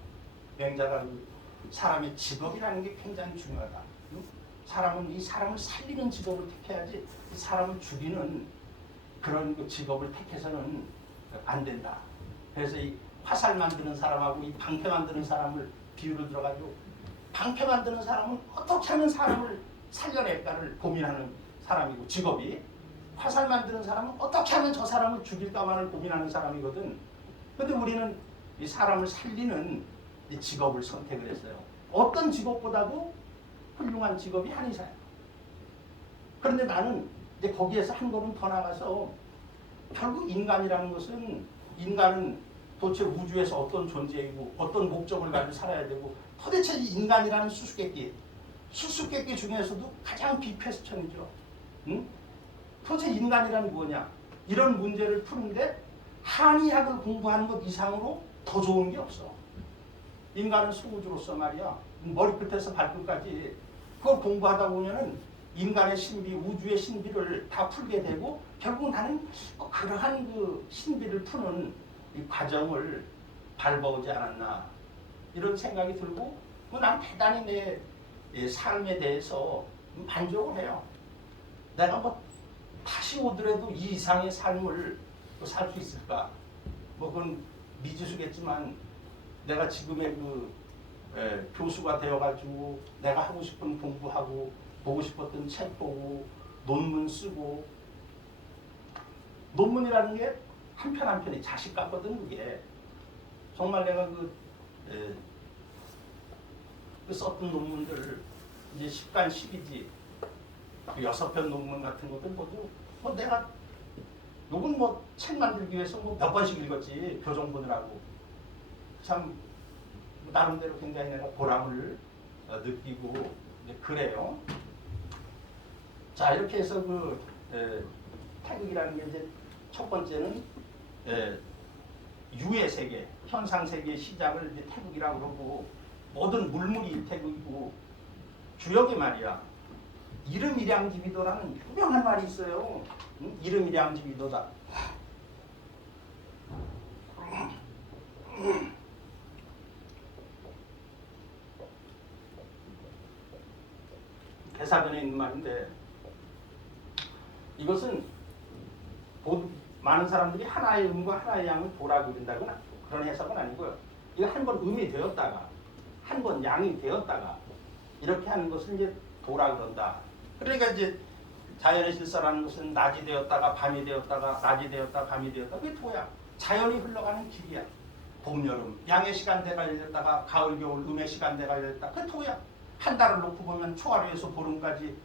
사람의 직업이라는 게 굉장히 중요하다. 응? 사람은 이 사람을 살리는 직업을 택해야지 이 사람을 죽이는 그런 그 직업을 택해서는 안 된다. 그래서 이 화살 만드는 사람하고 이 방패 만드는 사람을 비유를 들어가지고 방패 만드는 사람은 어떻게 하면 사람을 살려낼까를 고민하는 사람이고 직업이 화살 만드는 사람은 어떻게 하면 저 사람을 죽일까만을 고민하는 사람이거든. 근데 우리는 이 사람을 살리는 이 직업을 선택을 했어요. 어떤 직업보다도 훌륭한 직업이 한의사야. 그런데 나는 이제 거기에서 한 걸음 더 나가서 결국 인간이라는 것은 인간은 도대체 우주에서 어떤 존재이고 어떤 목적을 가지고 살아야 되고 도대체 이 인간이라는 수수께끼 중에서도 가장 비퀘스천이죠. 응? 도대체 인간이란 뭐냐? 이런 문제를 푸는데 한의학을 공부하는 것 이상으로 더 좋은 게 없어. 인간은 소우주로서 말이야. 머리끝에서 발끝까지 그걸 공부하다 보면은 인간의 신비, 우주의 신비를 다 풀게 되고 결국 나는 그러한 그 신비를 푸는 이 과정을 밟아오지 않았나 이런 생각이 들고 난 대단히 내 삶에 대해서 만족을 해요. 내가 뭐 다시 오더라도 이 이상의 삶을 살 수 있을까? 뭐 그건 미지수겠지만 내가 지금의 교수가 되어가지고 내가 하고 싶은 공부하고 보고 싶었던 책 보고 논문 쓰고 논문이라는 게 한 편 한 편이 자식 같거든. 그게 정말 내가 그 썼던 논문들 이제 10간 12지 그 6편 논문 같은 것들 모두 뭐 내가 누군 뭐 책 만들기 위해서 뭐 몇 번씩 읽었지 교정 보느라고. 참 나름대로 굉장히 내가 보람을 느끼고 그래요. 자 이렇게 해서 태극이라는 게 이제 첫 번째는 유의 세계, 현상 세계의 시작을 이제 태극이라고 그러고 모든 물물이 태극이고 주역이 말이야. 이름이량지비도라는 유명한 말이 있어요. 응? 이름이량지비도다. 대사전에 있는 말인데 이것은 많은 사람들이 하나의 음과 하나의 양을 도라고 그린다거나 그런 해석은 아니고요. 이거 한 번 음이 되었다가 한 번 양이 되었다가 이렇게 하는 것을 이제 도라 그런다. 그러니까 이제 자연의 질서라는 것은 낮이 되었다가 밤이 되었다가 낮이 되었다가 밤이 되었다. 그게 도야. 자연이 흘러가는 길이야. 봄, 여름, 양의 시간대가 열렸다가 가을, 겨울, 음의 시간대가 열렸다. 그게 도야. 한 달을 놓고 보면 초하루에서 보름까지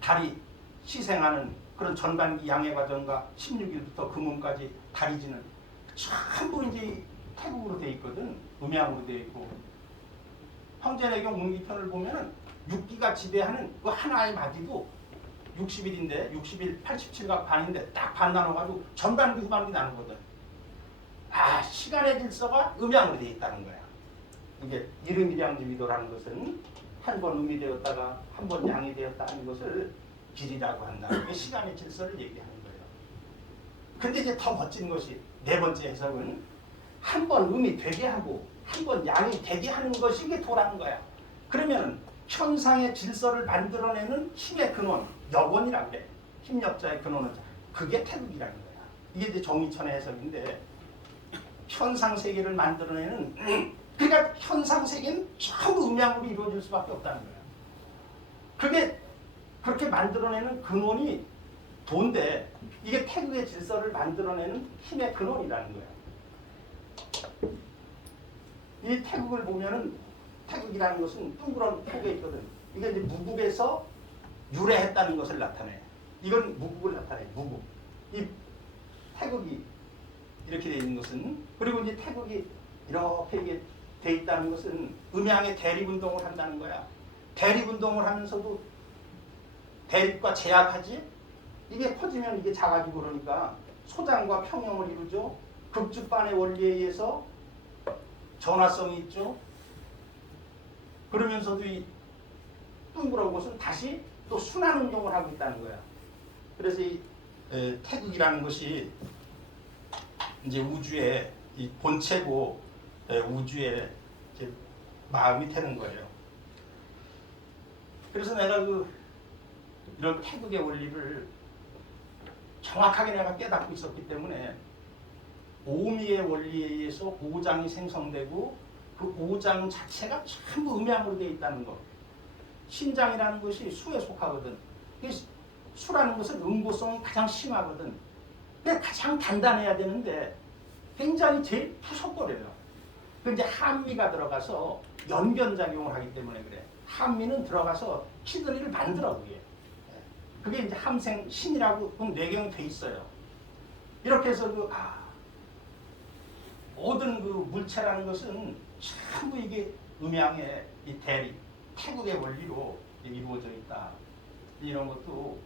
달이 시생하는 그런 전반기 양의 과정과 16일부터 금음까지 달이 지는 전부 이제 태국으로 돼 있거든. 음양으로 돼 있고. 황제내경 운기편을 보면은 6기가 지배하는 그 하나의 마디도 60일인데 60일 87각 반인데 딱 반 나눠가지고 전반기 후반기 나누거든. 아 시간의 질서가 음양으로 돼 있다는 거야. 이게 이름이량지비도라는 것은 한 번 음이 되었다가 한 번 양이 되었다 하는 것을 길이라고 한다. 이게 시간의 질서를 얘기하는 거예요. 근데 이제 더 멋진 것이 네 번째 해석은 한 번 음이 되게 하고 한 번 양이 되게 하는 것이 이게 도라는 거야. 그러면 현상의 질서를 만들어내는 힘의 근원, 역원이라고 그래. 힘력자의 근원은 그게 태극이라는 거야. 이게 이제 정의천의 해석인데 현상 세계를 만들어내는 그러니까 현상 세계는 전부 음양으로 이루어질 수밖에 없다는 거야. 그게 그렇게 만들어내는 근원이 도인데 이게 태극의 질서를 만들어내는 힘의 근원이라는 거야. 이 태극을 보면은 태극이라는 것은 둥그런 폭에 있거든. 이게 이제 무국에서 유래했다는 것을 나타내. 이건 무국을 나타내. 무국. 이 태극이 이렇게 돼 있는 것은 그리고 이제 태극이 이렇게 이게 돼 있다는 것은 음양의 대립운동을 한다는 거야. 대립운동을 하면서도 대립과 제약하지. 이게 커지면 이게 작아지고 그러니까 소장과 평형을 이루죠. 극주반의 원리에 의해서 전화성이 있죠. 그러면서도 이 둥그러운 것은 다시 또 순환 운동을 하고 있다는 거야. 그래서 이 태극이라는 것이 이제 우주의 이 본체고 우주의 이제 마음이 되는 거예요. 그래서 내가 이런 태극의 원리를 정확하게 내가 깨닫고 있었기 때문에 오미의 원리에 의해서 오장이 생성되고 그 오장 자체가 전부 음양으로 되어 있다는 것. 신장이라는 것이 수에 속하거든. 수라는 것은 음보성이 가장 심하거든. 근데 가장 단단해야 되는데 굉장히 제일 푸석거려요. 근데 한미가 들어가서 연변작용을 하기 때문에 그래. 한미는 들어가서 키드니를 만들어 그게 이제 함생 신이라고 내경이 돼 있어요. 이렇게 해서 모든 물체라는 것은 전부 이게 음양의 이 대립, 태극의 원리로 이루어져 있다. 이런 것도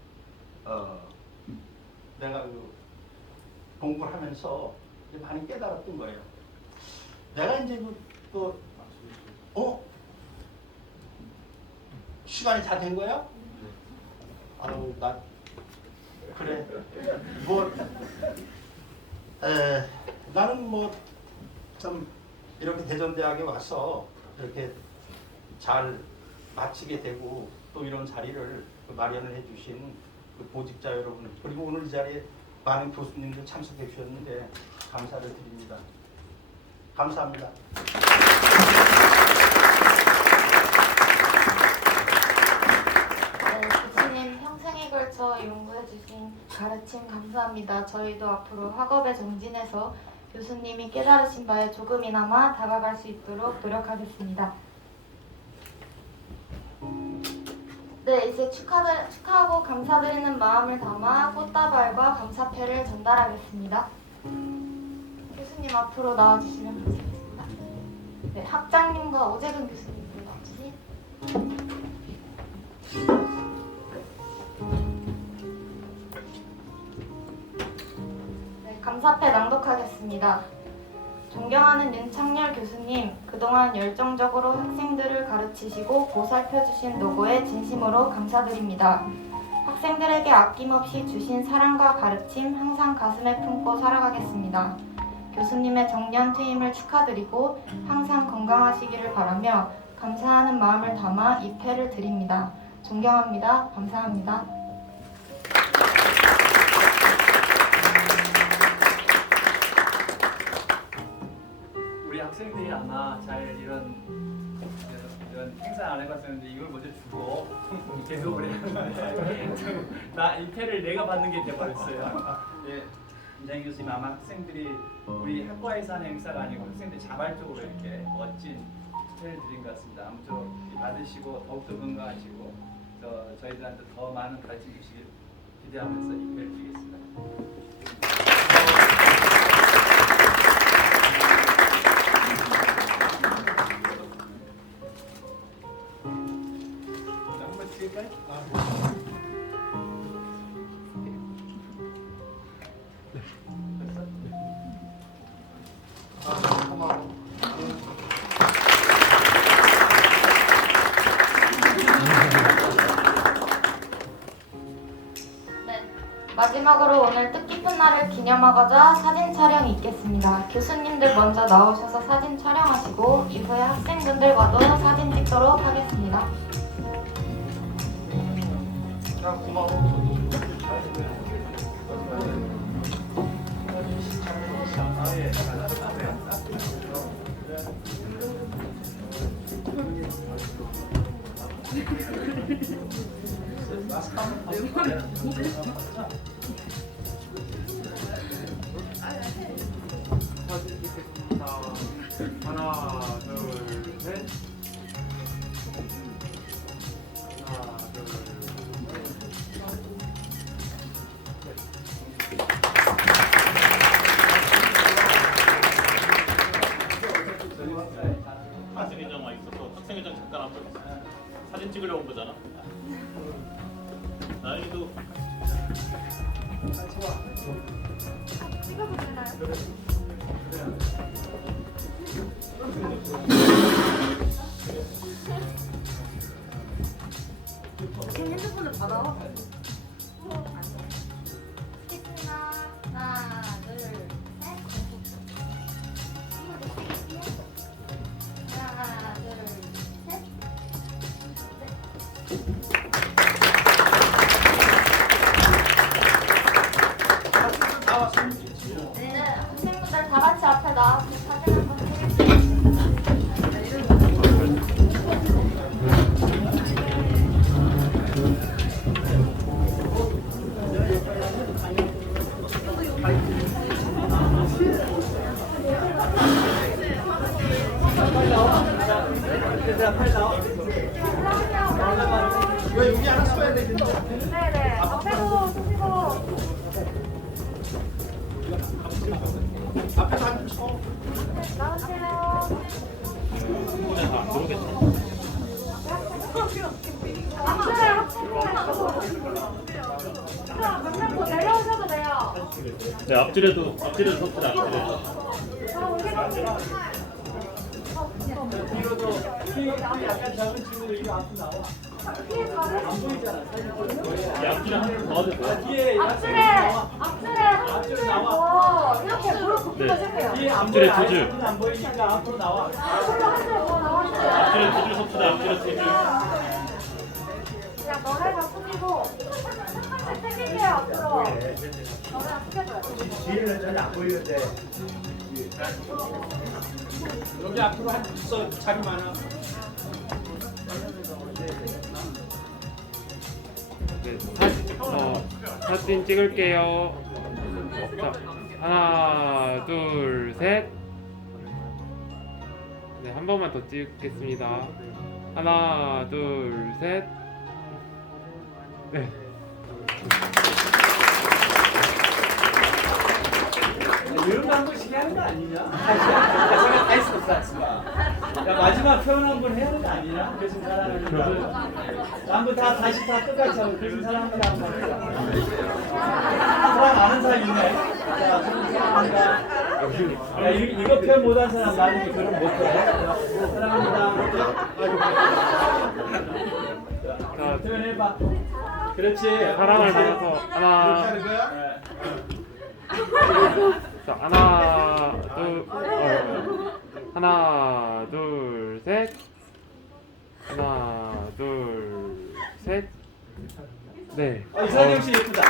내가 공부를 하면서 많이 깨달았던 거예요. 내가 이제 시간이 다 된 거야? 아유, 나 그래. 나는 참 이렇게 대전대학에 와서 이렇게 잘 마치게 되고 또 이런 자리를 마련을 해주신 보직자 여러분 그리고 오늘 이 자리에 많은 교수님들 참석해 주셨는데 감사를 드립니다. 감사합니다. 교수님 평생에 걸쳐 연구해주신 가르침 감사합니다. 저희도 앞으로 학업에 정진해서 교수님이 깨달으신 바에 조금이나마 다가갈 수 있도록 노력하겠습니다. 네, 이제 축하하고 감사드리는 마음을 담아 꽃다발과 감사패를 전달하겠습니다. 교수님 앞으로 나와주시면 감사하겠습니다. 네, 학장님과 오재근 교수님 나와주시. 네, 감사패 낭독하겠습니다. 존경하는 윤창열 교수님, 그동안 열정적으로 학생들을 가르치시고 보살펴주신 노고에 진심으로 감사드립니다. 학생들에게 아낌없이 주신 사랑과 가르침 항상 가슴에 품고 살아가겠습니다. 교수님의 정년 퇴임을 축하드리고 항상 건강하시기를 바라며 감사하는 마음을 담아 이 패를 드립니다. 존경합니다. 감사합니다. 우리 학생들이 아마 잘 이런 행사 안 해봤었는데 이걸 먼저 주고 계속 오래 하는데 나이 패를 내가 받는 게 돼버렸어요. 예, 임장 교수님 아마 학생들이 우리 학과에서 하는 행사가 아니고 학생들이 자발적으로 이렇게 멋진 패를 드린 것 같습니다. 아무쪼록 받으시고 더욱더 건강하시고 저희들한테 더 많은 가르침 주시길 기대하면서 이 패를 드리겠습니다. 한번 찍을까요? 네, 마지막으로 오늘 뜻깊은 날을 기념하고자 사진 촬영이 있겠습니다. 교수님들 먼저 나오셔서 사진 촬영하시고 이후에 학생분들과도 사진 찍도록 하겠습니다. 하나, 둘, 셋. 하나, 둘, 학생회장 와 있어서 학생회장 잠깐 앞에 사진 찍으려고 온 거잖아. 나연이도 하나, 둘, 셋. 하나, 둘, 셋. 네, 학생분들 다 같이 앞에 나와서 사진 한번 찍을게요. 왜 여기 하나 써야 되겠네. 네네. 앞에도 쓰시고. 앞에서 한 쳐. 나오세요. 그냥 다안 들어오겠네. 앞으로 내려오셔도 돼요. 네, 앞줄에도 섰구나. 약간 작은 친구들 이거 앞으로 나와. 이 앞줄에 한번 더 하자. 뒤에 앞줄에 나와. 이렇게 무릎 네. 굽혀주세요. 앞줄에 두 줄. 안 보이니까 앞으로 나와. 앞줄로 한줄 더 나와주세요. 앞줄에 두 줄 섰구나. 앞줄에 두 줄. 그냥 너네가 숙이고 살짝 당길게요 앞으로. 너네가 숙여줘요. 뒤에는 전혀 안 보이는데. 여기 앞으로 한 있어 자리 많아. 네, 사진 찍을게요. 자, 하나, 둘, 셋. 네, 한 번만 더 찍겠습니다. 하나, 둘, 셋. 네. 이런 거 한 번씩 해야 하는 거 아니냐? 제가 다 했었어, 아스가. 야, 마지막 표현 한 번 해야 하는 거 아니냐? 교수님 사랑합니다. 한번 다시 다 끝까지 하고 교수님 사랑합니다. 한번 사랑 아는 사람 있네. 자, 교수님 사랑합니다. 야, 이거 표현 못한 사람 나중에 결혼 못해. 사랑합니다. 자, 표현해봐. 그렇지. 사랑을 받아서 하나. 하는 거야? 네. 자, 하나, 하나, 둘, 셋. 하나, 둘, 셋. 네. 이상형 씨 예쁘다.